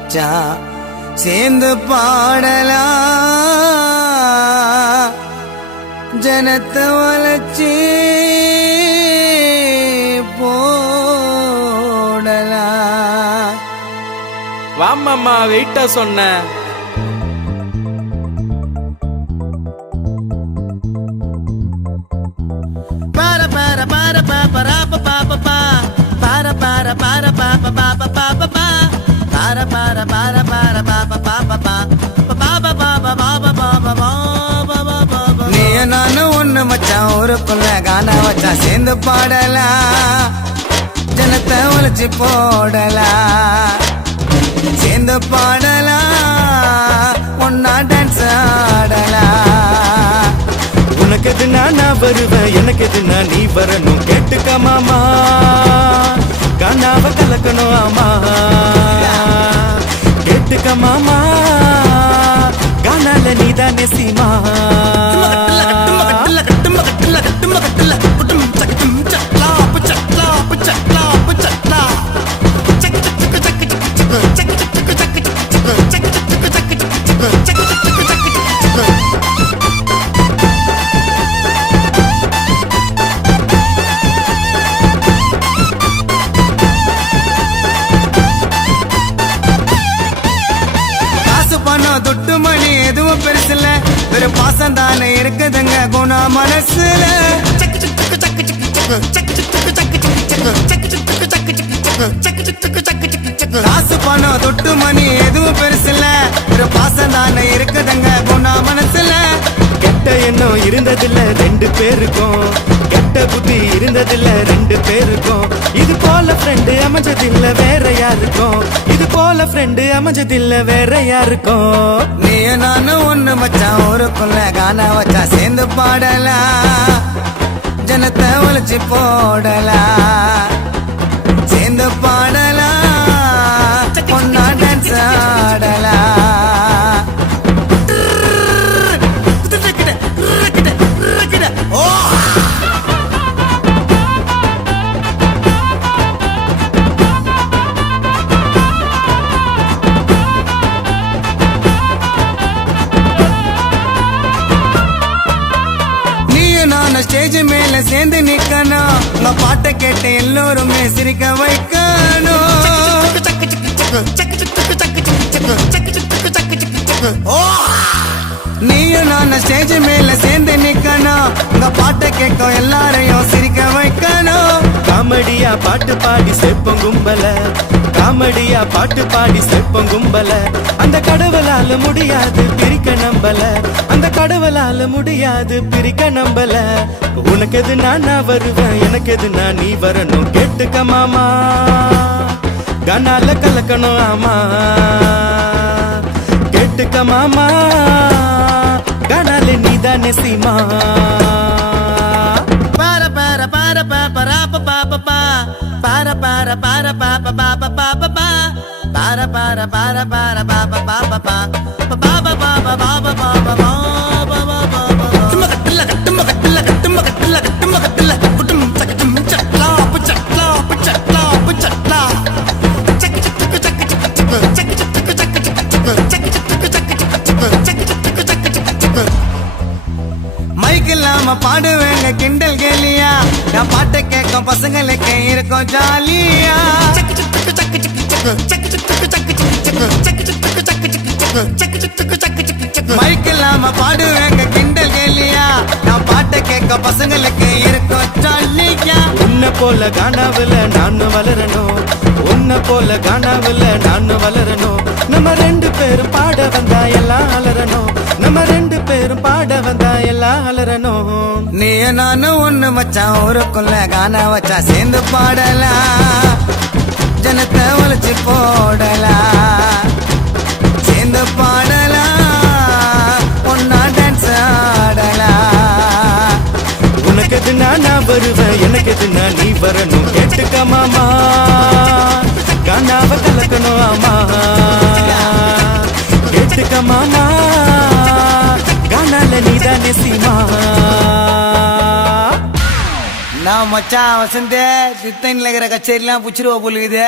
மச்சான் சேர்ந்து பாடலாம் ஜனத்தை வளர்ச்சி போடலாம். வாமாமா வெயிட்டா சொன்ன para para para para para para para para para நீ நானும் ஒண்ணு மச்சான் ஊருக்குள்ள கானா வச்சா சேர்ந்து பாடலாம் ஜனத்தை வளைச்சு போடலாம் சேர்ந்து பாடலாம் ஒன்னா டான்ஸ் ஆடலாம். உனக்கு எதுனா நான் வருவேன் எனக்கு எதுனா நீ வரணும் கேட்டுக்க மாமா கானாவ கலக்கணும் ஆமா கேட்டுக்க மாமா கானால நீதானே சீமா தொட்டு மணி எதுவும் பெருசுல ஒரு பாசம் தானே இருக்குதுங்க குணா மனசுல. காசு பணம் தொட்டு மணி எதுவும் பெருசுல ஒரு பாசம் தானே இருக்குதுங்க குணா மனசுல. கெட்ட எண்ணம் இருந்ததில்ல ரெண்டு பேருக்கும் கெட்ட புத்தி இருந்ததில்ல ரெண்டு பேருக்கும் இது போல ஃப்ரெண்டு அமைஞ்சதில்ல வேற யாருக்கும் இது போல ஃப்ரெண்டு அமைஞ்சதில்ல வேற யாருக்கும். நீ நானும் ஒண்ணு மச்சான் ஊருக்குள்ள கானா வச்சா சேர்ந்து பாடலாம் ஜனத்தை ஒழிச்சு போடலாம் சேர்ந்து பாடலாம் ஒன்னா டான்ஸ் ஆடலாம். ஸ்டேஜ் மேல சேர்ந்து நிக்கணும் உங்க பாட்டை கேட்டு எல்லோருமே சிரிக்க வைக்கணும். நீயும் நான் ஸ்டேஜ் மேல சேர்ந்து நிக்கணும் உங்க பாட்டை கேட்க எல்லாரையும் சிரிக்க வைக்கணும். காமெடியா பாட்டு பாடி செப்பம் கும்பல காமெடியா பாட்டு பாடி செப்பம் கும்பல அந்த கடவுளால முடியாது பிரிக்க நம்பல அந்த கடவுளால முடியாது பிரிக்க நம்பல. உனக்கு எது நான் வருவேன் எனக்கு எது நீ வரணும் கேட்டுக்க மாமா கனால கலக்கணும் ஆமா கேட்டுக்க மாமா கனால நீதானே Seema. para para para para para para para para para மைக்கில்லாம பாடுவேங்க கிண்டல் கேலியா நான் பாட்டை கேட்கும் பசங்களுக்கு இருக்கும் ஜாலியா. மைக்கில்லாம பாடுவேங்க கிண்டல் கேலியா நான் பாட்டை கேட்க பசங்களுக்கு இருக்கும் ஜாலியா. உன்னை போல கானாவில் நானும் வளரணும் உன்னை போல கானாவில் நானும் வளரணும் நம்ம ரெண்டு பேரும் பாட வந்தா எல்லாம் அலறணும் நம்ம ரெண்டு பேரும் பாட வந்தா எல்லாம் அலறணும். நீ நானும் ஒண்ணு மச்சான் ஊருக்குள்ள கானா வச்சா சேர்ந்து பாடலாம் ஜனத்தை ஒழிச்சு போடலாம் சேர்ந்து பாடலாம் ஒன்னா டான்ஸ் ஆடலாம். உனக்கு எது நான் வருவேன் எனக்கு எது நீ வரணும் கேட்டுக்க மாமா கானாவ கலக்கணும் ஆமா கேட்டுக்க மாமா கானால நீதானே சீமா. நான் மச்சான் வசந்தே சித்தன்ல இருக்கிற கச்சேரிலாம் புச்சிருவா போலுக்குது.